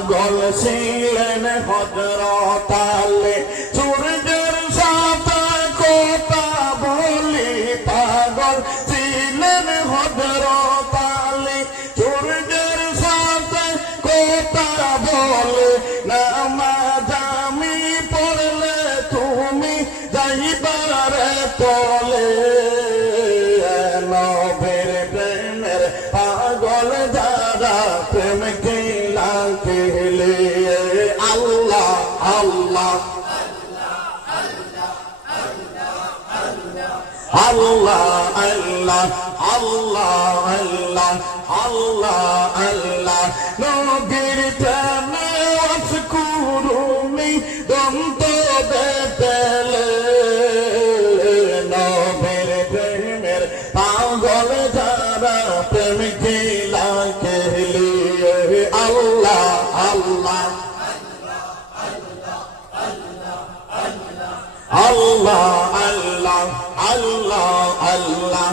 পাগল ছিলেন হযরত আলী সূর্যের সাথে কথা বলি পাগল ছিলেন হযরত আলী সূর্যের সাথে কথা বলে নামাজ আমি পড়লে তুমি যাইবারে তলে নবীর প্রেমের পাগল যারা প্রেম খেলা খেলে আল্লাহ আল্লাহ আল্লাহ আল্লাহ আল্লাহ আল্লাহ আল্লাহ আল্লাহ নবীর প্রেমে ওয়াসকুরুনি দন্ত বেতেলে নবীর প্রেমের পাগল যারা প্রেম খেলা খেলে আল্লাহ আল্লাহ আল্লাহ আল্লাহ আল্লাহ আল্লাহ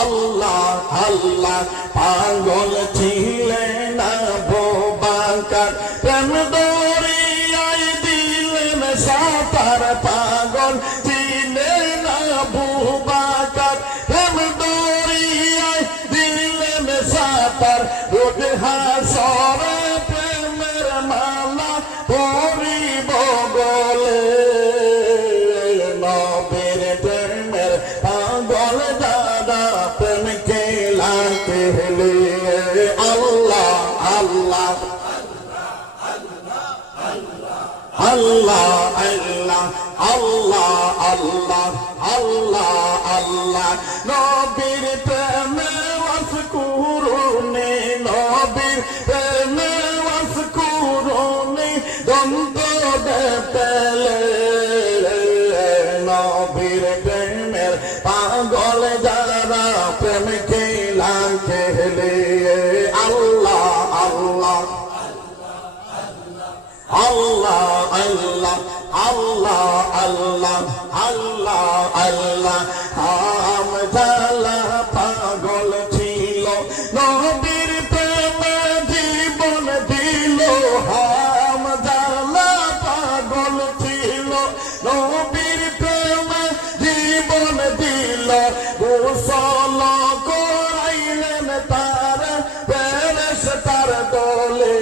আল্লাহ আল্লাহ পাগল ছিলেন আবু বকর প্রেম দরিয়ায় দিলেন সাঁতার পাগল ছিলেন আবু বকর প্রেম দরিয়ায় দিলেন সাঁতার রোজ হাসরে প্রেমের মালা পরিব গলে নবীর প্রেমের পাগল দাদা প্রেম খেলা খেলে আল্লাহ আল্লাহ আল্লাহ আল্লাহ আল্লাহ আল্লাহ আল্লাহ আল্লাহ নবীর প্রেমে ওয়াসকুরুনি নবীর প্রেমে ওয়াসকুরুনি দন্ত বেতেলে নবীর প্রেমের পাগল যারা প্রেম খেলা খেলে আল্লাহ আল্লাহ আল্লাহ আল্লাহ আল্লাহ আল্লাহ আল্লাহ আল্লাহ হামজালা পাগল ছিল নবীর প্রেমে জীবন দিল হামজালা পাগল ছিল নবীর প্রেমে জীবন দিল গোসল করাইলেন তার ফেরেশতার দলে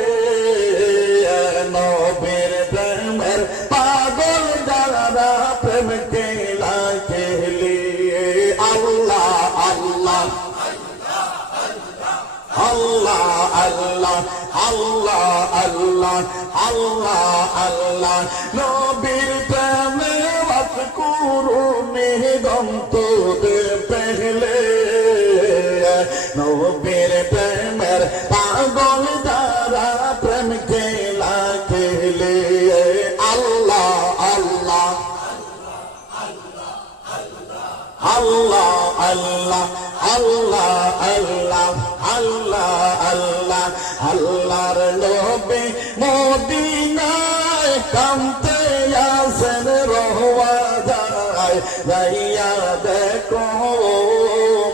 নবীর প্রেমের পাগল যারা প্রেম খেলা খেলে আল্লাহ আল্লাহ আল্লাহ আল্লাহ আল্লাহ আল্লাহ আল্লাহ আল্লাহ নবীর প্রেমে ওয়াসকুরুনি দন্ত পেলে নবীর প্রেমের পাগল যারা প্রেম খেলা খেলে আল্লাহ আল্লাহ আল্লাহ আল্লাহ আল্লাহ আল্লাহ আল্লাহ আল্লাহ আল্লাহর নবী মদিনায় কামতে আসেন রওয়াজায় যাইয়া দেখো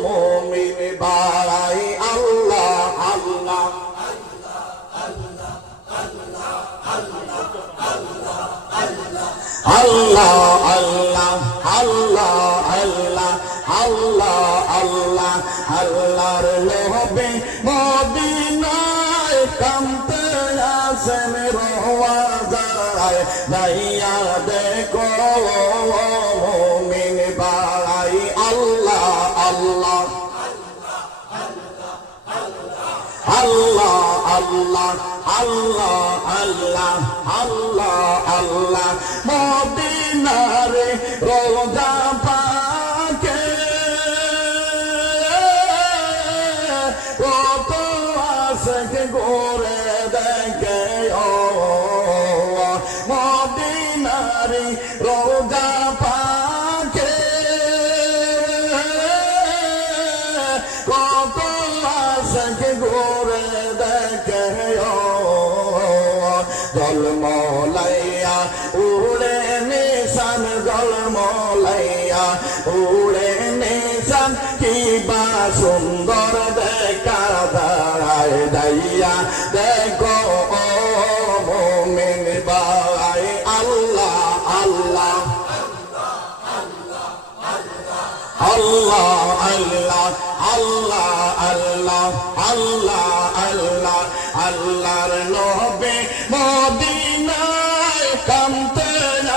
মুমিন ভাই আল্লাহ আল্লাহ আল্লাহ আল্লাহ আল্লাহ আল্লাহ আল্লাহ আল্লাহ আল্লাহর নবী মদিনায় কামতে আসেন রওয়াজায় যাইয়া দেখো মুমিন ভাই আল্লাহ আল্লাহ আল্লাহ আল্লাহ আল্লাহ আল্লাহ আল্লাহ আল্লাহ মদিনারে রওজা পাকে কত আশিক ঘুরে দেখে ও মদিনারে রওজা পাকে কত আশিক ঘুরে দেখে ও জলমলাইয়া উড়ে নিশান জলমলাইয়া উড়ে নিশান কি বা সুন্দর দেখা দাঁড়ায় দাইয়া দেখো ও ভাই আল্লাহ আল্লাহ আল্লাহ আল্লাহ আল্লাহ আল্লাহ আল্লাহ আল্লাহ আল্লাহর নবী মদিনায় কামতে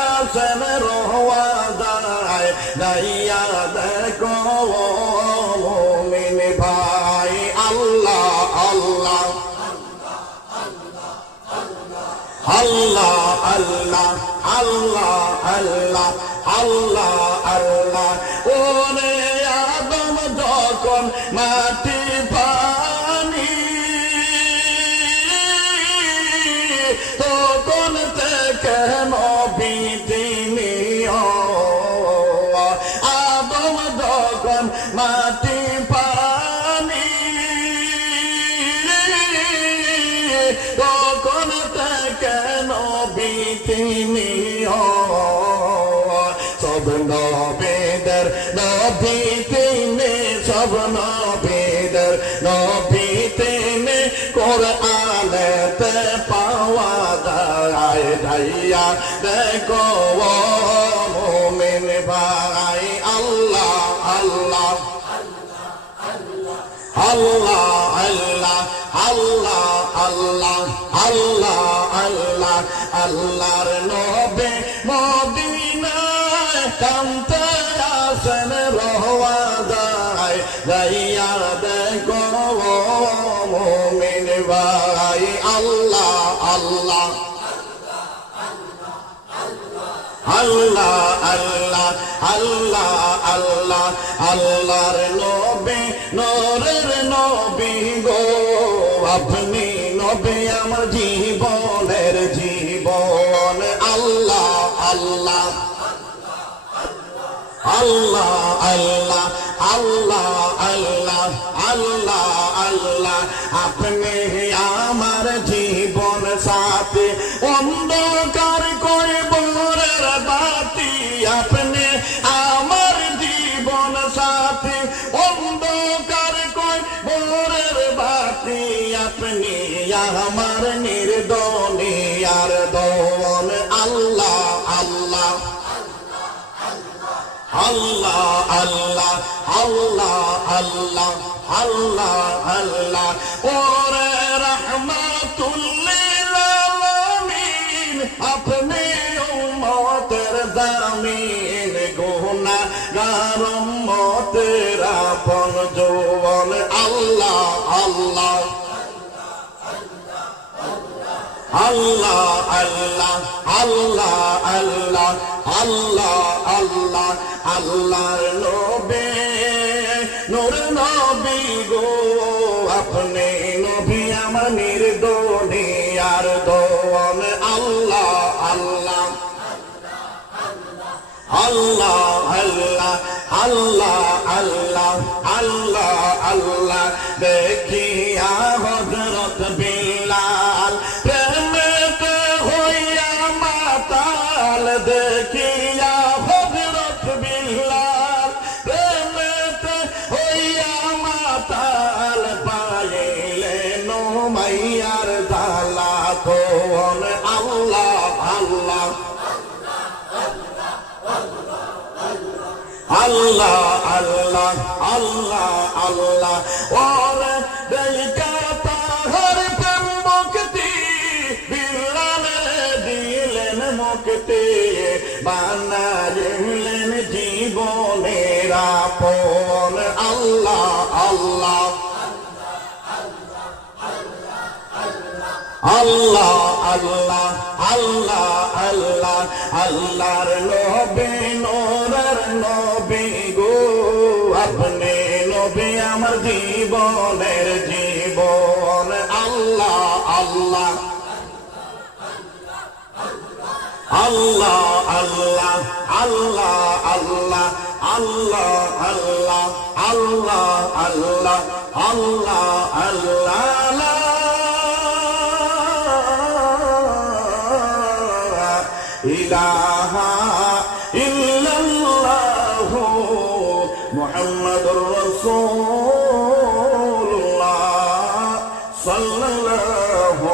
আসেন রওয়াদায় দাইয়া দেখো মুমিন ভাই আল্লাহ আল্লাহ আল্লাহ আল্লাহ আল্লাহ আল্লাহ আল্লাহ আল্লাহ ওরে আদম যখন মাটি পানি তখন থেকে নবী তিনি আদম যখন মাটি পানি তখন থেকে নবী তিনি সব নবীদের নবী তিনি সব নবীদের নবী তিনি কোরআনেতে পাওয়া যায় যাইয়া দেখো মুমিন ভাই আল্লাহ আল্লাহ আল্লাহ আল্লাহ আল্লাহ আল্লাহ আল্লাহ আল্লাহ আল্লাহর নবী মদিনায় কামতে আসেন রওয়াদায় যাইয়া দেখো মুমিন ভাই আল্লাহ আল্লাহ আল্লাহ আল্লাহ আল্লাহ আল্লাহ আল্লাহর নবী নূরের নবী গো আপনি নবী আমার জীবনের জীবন আল্লাহ আল্লাহ আল্লাহ আল্লাহ আল্লাহ আল্লাহ আল্লাহ আল্লাহ আপনি আমার জীবন সাথী অন্ধকার কবরের বাতি আপনি আমার জীবন সাথী অন্ধকার কবরের বাতি আপনি আমার নির্দনিয়ার দোন আল্লাহ আল্লাহ আল্লাহ আল্লাহ আল্লাহ আল্লাহ আল্লাহ আল্লাহ ওরে রাহমাতুল্লিল আলামিন আপনি উম্মতের জামিন গুনাহগার উম্মতের আপন জওয়ান আল্লাহ আল্লাহ আল্লাহ আল্লাহ আল্লাহ আল্লাহ আল্লাহ আল্লাহ আল্লাহর নবী নূর নবী গো আপনি নবী আমার নির্দনিয়ার দোন আল্লাহ আল্লাহ আল্লাহ আল্লাহ আল্লাহ আল্লাহ আল্লাহ আল্লাহ দেখিয়া হযরত বিলাল প্রেমেতে হইয়া মাতাল দেখিয়া হযরত বিলাল প্রেমেতে হইয়া মাতাল পাইলেন মাইয়ার জালা কোন আল্লাহ আল্লাহ আল্লাহ আল্লাহ আল্লাহ আল্লাহ ওরে দেইকা তাহার প্রেম মুক্তি বিলালে দিলেন মুক্তি বানাইলেন জীবনের আপন আল্লাহ আল্লাহ আল্লাহ আল্লাহ আল্লাহ আল্লাহ আল্লাহর নবী নূরের নবী গো আপনি নবী আমার জীবনের জীবন আল্লাহ আল্লাহ আল্লাহ আল্লাহ আল্লাহ আল্লাহ আল্লাহ আল্লাহ আল্লাহ আল্লাহ আল্লাহ আল্লাহ ইলাহা ইল্লাল্লাহু মুহাম্মাদুর রাসূলুল্লাহ সাল্লাল্লাহু